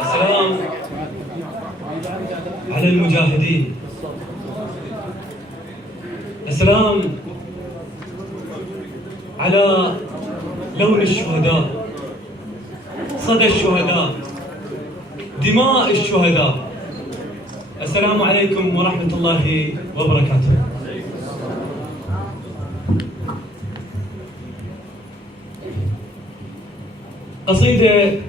السلام على المجاهدين، السلام على لون الشهداء، صدى الشهداء، دماء الشهداء. السلام عليكم ورحمة الله وبركاته. قصيدة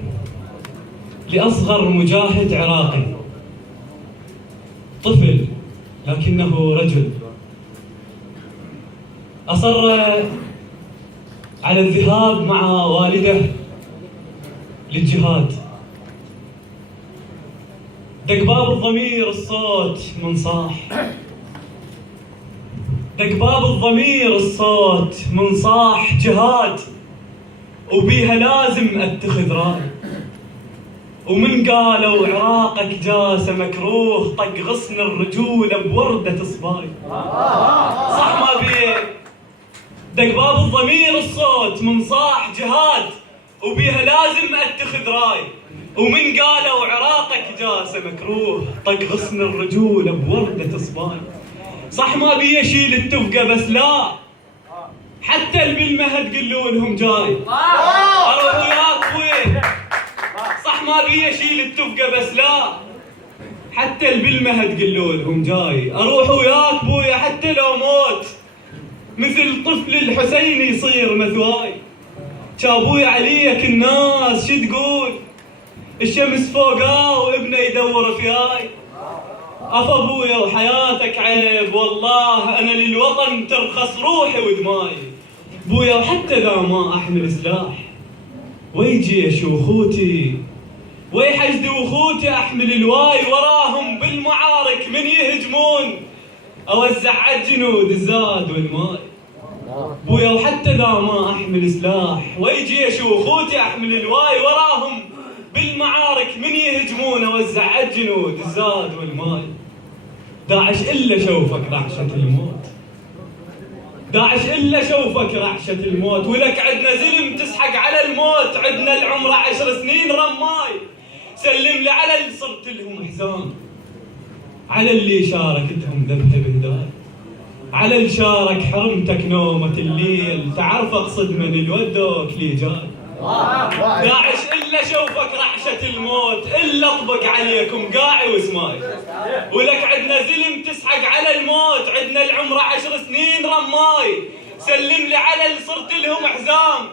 لأصغر مجاهد عراقي، طفل لكنه رجل، أصر على الذهاب مع والده للجهاد. دق باب الضمير الصوت من صاح، دق باب الضمير الصوت من صاح جهاد، وبيها لازم اتخذ راي. ومن قالوا عراقك جاسه مكروه، طق غصن الرجوله بورده صباي. صح ما بيه؟ دق باب الضمير الصوت من صاح جهاد، وبيها لازم اتخذ راي. ومن قالوا عراقك جاسه مكروه، طق غصن الرجوله بورده صباي. صح ما بيه اشيل التفقه بس لا، حتى اللي بالمهد قلوا لهم جاي. اروح وياك وين؟ صح ما بي اشيل التفقه بس لا، حتى اللي بالمهد قلوا لهم جاي. اروح وياك بويا حتى لو موت، مثل طفل الحسين يصير مثواي. شابويا عليك الناس شو تقول؟ الشمس فوقاه وابنه يدور فياي. افا ابويا وحياتك عيب، والله انا للوطن ترخص روحي ودماي. بويا وحتى اذا ما احمل سلاح، ويجيش واخوتي ويحشد واخوتي احمل الواي وراهم بالمعارك من يهجمون، اوزع على الجنود الزاد والماي. بويا وحتى اذا ما احمل سلاح، ويجيش واخوتي احمل الواي وراهم بالمعارك من يهجمون، اوزع على الجنود الزاد والماي. داعش الا شوفك رعشه الموت، داعش الا شوفك رعشه الموت. ولك عدنا زلم تسحق على الموت، عدنا العمر 10 سنين رماي. سلم لي على اللي صرت لهم حزام، على اللي شاركتهم ذبح بهداي، على اللي شارك حرمتك نومة الليل. تعرف اقصد من الودوك لي جاي. داعش الا شوفك رعشه الموت، الا اطبق عليكم قاعي وسماي. ولك عدنا زلم تسحق على الموت، عدنا العمر 10 سنين رماي. سلم لي على اللي صرت لهم حزام،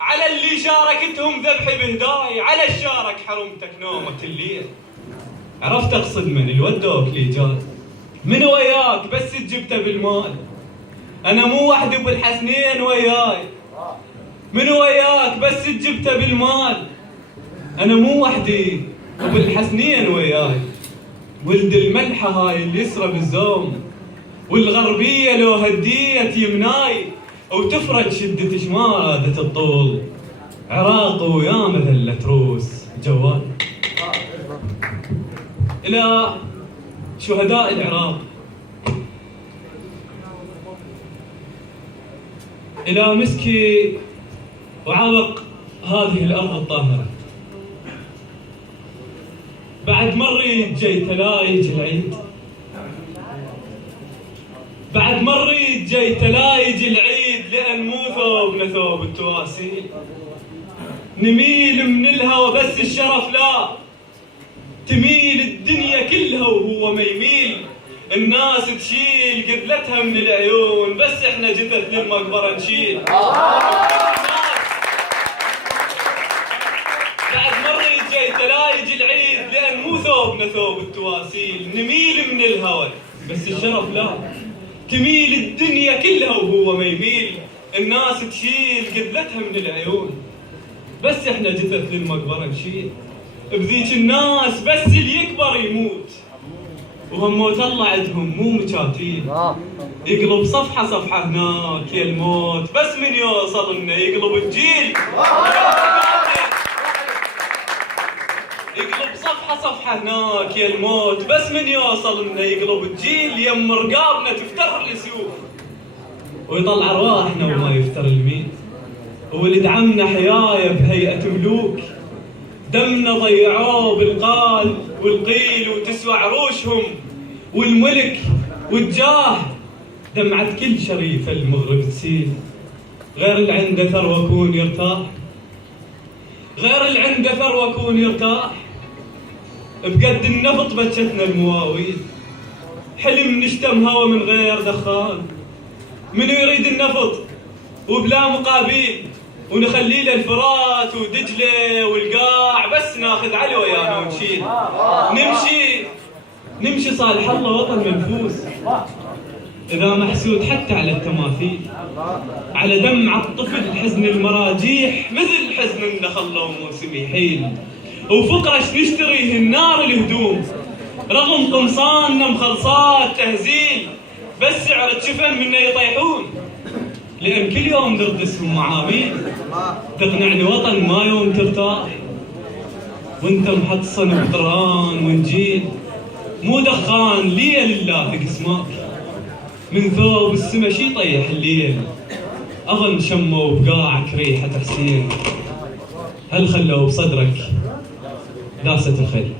على اللي شاركتهم ذبح بهداي، على الشارك حرمتك نومة الليل. عرفت اقصد من الودوك لي جاي. من وياك بس جبته بالمال، انا مو وحدي بالحسنين وياي. من وياك بس جبته بالمال، انا مو وحدي وبالحسنين وياي. ولد الملحه هاي اللي يسرى بالزوم، والغربيه لو هديت يمناي. وتفرج شده شماده الطول، عراق ويا مثلة روس جوال. الى شهداء العراق، الى مسكي وعابق هذه الأرض الطاهرة. بعد مريت جيت لايج العيد، بعد مريت جيت لايج العيد، لأن مو ثوبنا ثوب التواسيل. نميل من الهوى بس الشرف لا، تميل الدنيا كلها وهو ما يميل. الناس تشيل قبلتها من العيون، بس احنا جثث للمقبرة نشيل. بعد مريت جيت لايج العيد، لأن مو ثوبنا ثوب التواسيل. نميل من الهوى بس الشرف لا، تميل الدنيا كلها وهو ما يميل. الناس تشيل قبلتها من العيون، بس احنا جثث للمقبرة نشيل. بذيك الناس بس اللي يكبر يموت، وهم موت الله عندهم مو مكاتيل. يقلب صفحة صفحة هناك يا الموت، بس من يوصل انه يقلب الجيل. يقلب صفحة صفحة هناك يا الموت، بس من يوصل انه يقلب الجيل. يم رقابنا تفتر السيوف، ويطلع ارواحنا وما يفتر الميت. وولد عمنا حيايا بهيئة ملوك، دمنا ضيعوه بالقال والقيل وتسوى عروشهم، والملك والجاه دمعة كل شريف المغرب تسيل. غير اللي عنده ثروة كون يرتاح، غير اللي عنده ثروة كون يرتاح. بقد النفط بتشتنا المواويل، حلم نشتم هوا من غير دخان. منو يريد النفط وبلا مقابيل، ونخلي له الفرات ودجله والقاع، بس ناخذ علي ويانا ونشيل. نمشي صالح الله وطن منفوس، إذا محسود حتى على التماثيل، على دمع الطفل حزن المراجيح، مثل حزن النخل وموسم يحيل. وفقرش نشتريه النار الهدوم، رغم قمصاننا مخلصات تهزيل، بس سعر الشفن منا يطيحون، لأن كل يوم نردسهم معاميل. تقنعني وطن ما يوم ترتاح، وانت محصن بقرآن وانجيل، مو دخان ليه لله قسمك، من ثوب السما شي طيح الليل. أظن شموا بقاعك ريحة حسين، هل خلوا بصدرك داسة الخيل؟